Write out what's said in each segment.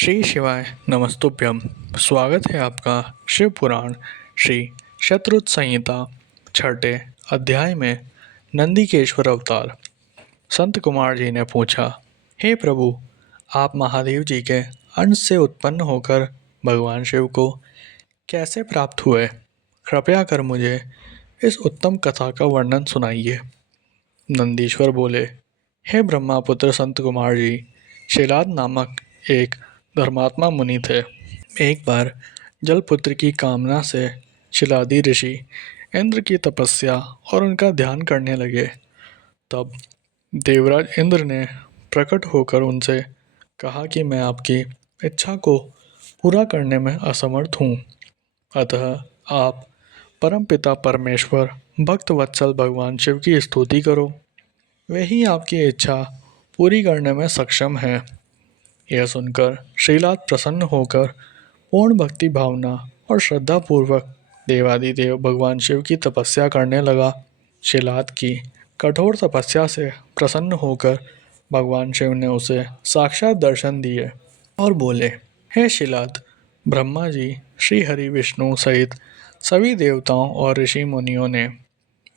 श्री शिवाय नमस्तुभ्यम। स्वागत है आपका शिव पुराण श्री शतरुत संहिता छठे अध्याय में नंदीकेश्वर अवतार। संत कुमार जी ने पूछा, हे प्रभु, आप महादेव जी के अंश से उत्पन्न होकर भगवान शिव को कैसे प्राप्त हुए? कृपया कर मुझे इस उत्तम कथा का वर्णन सुनाइए। नंदीश्वर बोले, हे ब्रह्मापुत्र संत कुमार जी, शिलाद नामक एक धर्मात्मा मुनि थे। एक बार जलपुत्र की कामना से शिलादी ऋषि इंद्र की तपस्या और उनका ध्यान करने लगे। तब देवराज इंद्र ने प्रकट होकर उनसे कहा कि मैं आपकी इच्छा को पूरा करने में असमर्थ हूँ, अतः आप परमपिता परमेश्वर भक्त वत्सल भगवान शिव की स्तुति करो, वे ही आपकी इच्छा पूरी करने में सक्षम हैं। यह सुनकर श्रीलाद प्रसन्न होकर पूर्ण भक्ति भावना और श्रद्धा पूर्वक देवादिदेव भगवान शिव की तपस्या करने लगा। श्रीलाद की कठोर तपस्या से प्रसन्न होकर भगवान शिव ने उसे साक्षात दर्शन दिए और बोले, हे शिलाद, ब्रह्मा जी, श्री हरि विष्णु सहित सभी देवताओं और ऋषि मुनियों ने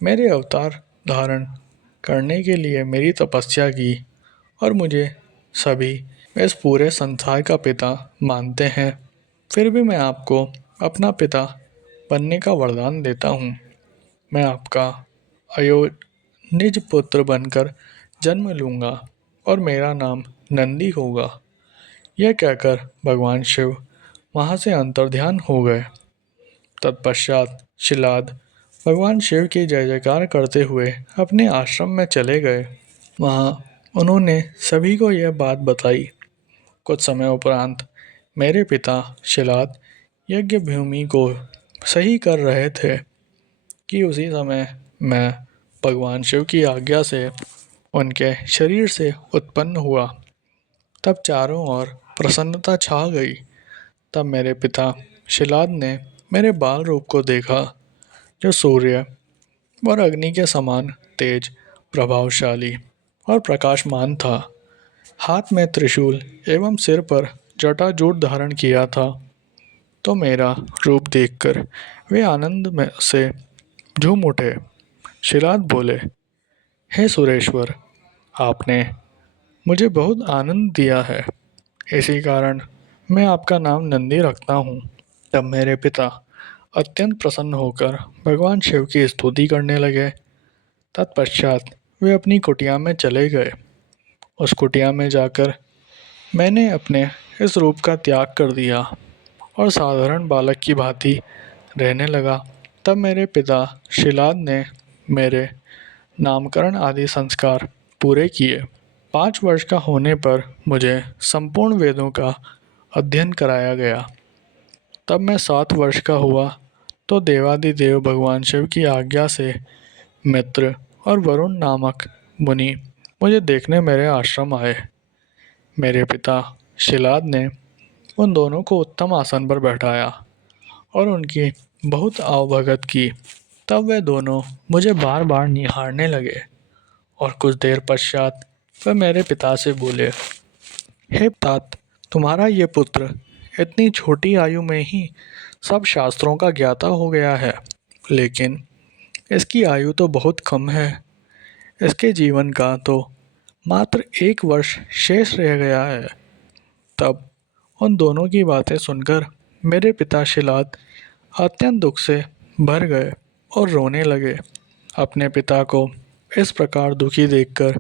मेरे अवतार धारण करने के लिए मेरी तपस्या की और मुझे सभी इस पूरे संसार का पिता मानते हैं। फिर भी मैं आपको अपना पिता बनने का वरदान देता हूँ। मैं आपका निज पुत्र बनकर जन्म लूँगा और मेरा नाम नंदी होगा। यह कहकर भगवान शिव वहाँ से अंतर्ध्यान हो गए। तत्पश्चात शिलाद भगवान शिव की जय जयकार करते हुए अपने आश्रम में चले गए। वहाँ उन्होंने सभी को यह बात बताई। कुछ समय उपरांत मेरे पिता शिलाद यज्ञ भूमि को सही कर रहे थे कि उसी समय मैं भगवान शिव की आज्ञा से उनके शरीर से उत्पन्न हुआ। तब चारों ओर प्रसन्नता छा गई। तब मेरे पिता शिलाद ने मेरे बाल रूप को देखा, जो सूर्य और अग्नि के समान तेज, प्रभावशाली और प्रकाशमान था। हाथ में त्रिशूल एवं सिर पर जटाजूट धारण किया था। तो मेरा रूप देखकर वे आनंद में से झूम उठे। शिलाद बोले, हे सुरेश्वर, आपने मुझे बहुत आनंद दिया है, इसी कारण मैं आपका नाम नंदी रखता हूँ। तब मेरे पिता अत्यंत प्रसन्न होकर भगवान शिव की स्तुति करने लगे। तत्पश्चात वे अपनी कुटिया में चले गए। उस कुटिया में जाकर मैंने अपने इस रूप का त्याग कर दिया और साधारण बालक की भांति रहने लगा। तब मेरे पिता शिलाद ने मेरे नामकरण आदि संस्कार पूरे किए। 5 वर्ष का होने पर मुझे संपूर्ण वेदों का अध्ययन कराया गया। तब मैं 7 वर्ष का हुआ तो देवादिदेव भगवान शिव की आज्ञा से मित्र और वरुण नामक मुनि मुझे देखने मेरे आश्रम आए। मेरे पिता शिलाद ने उन दोनों को उत्तम आसन पर बैठाया और उनकी बहुत आवभगत की। तब वे दोनों मुझे बार बार निहारने लगे और कुछ देर पश्चात वे मेरे पिता से बोले, हे तात, तुम्हारा ये पुत्र इतनी छोटी आयु में ही सब शास्त्रों का ज्ञाता हो गया है, लेकिन इसकी आयु तो बहुत कम है। इसके जीवन का तो मात्र 1 वर्ष शेष रह गया है। तब उन दोनों की बातें सुनकर मेरे पिता शिलाद अत्यंत दुख से भर गए और रोने लगे। अपने पिता को इस प्रकार दुखी देखकर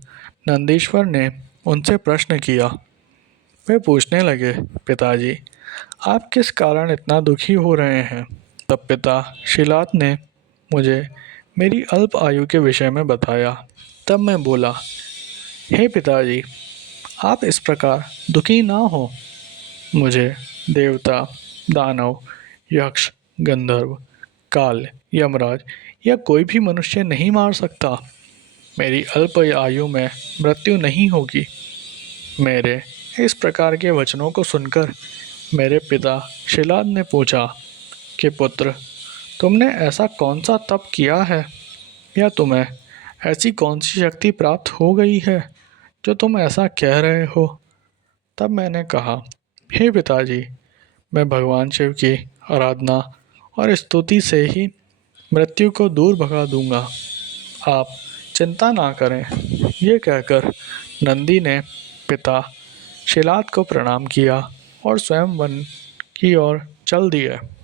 नंदीश्वर ने उनसे प्रश्न किया। वे पूछने लगे, पिताजी, आप किस कारण इतना दुखी हो रहे हैं? तब पिता शिलाद ने मुझे मेरी अल्प आयु के विषय में बताया। तब मैं बोला, हे पिताजी, आप इस प्रकार दुखी ना हो। मुझे देवता, दानव, यक्ष, गंधर्व, काल, यमराज या कोई भी मनुष्य नहीं मार सकता। मेरी अल्प आयु में मृत्यु नहीं होगी। मेरे इस प्रकार के वचनों को सुनकर मेरे पिता शिलाद ने पूछा कि पुत्र, तुमने ऐसा कौन सा तप किया है या तुम्हें ऐसी कौन सी शक्ति प्राप्त हो गई है जो तुम ऐसा कह रहे हो? तब मैंने कहा, हे पिताजी, मैं भगवान शिव की आराधना और स्तुति से ही मृत्यु को दूर भगा दूंगा। आप चिंता ना करें। ये कहकर नंदी ने पिता शिलाद को प्रणाम किया और स्वयं वन की ओर चल दिए।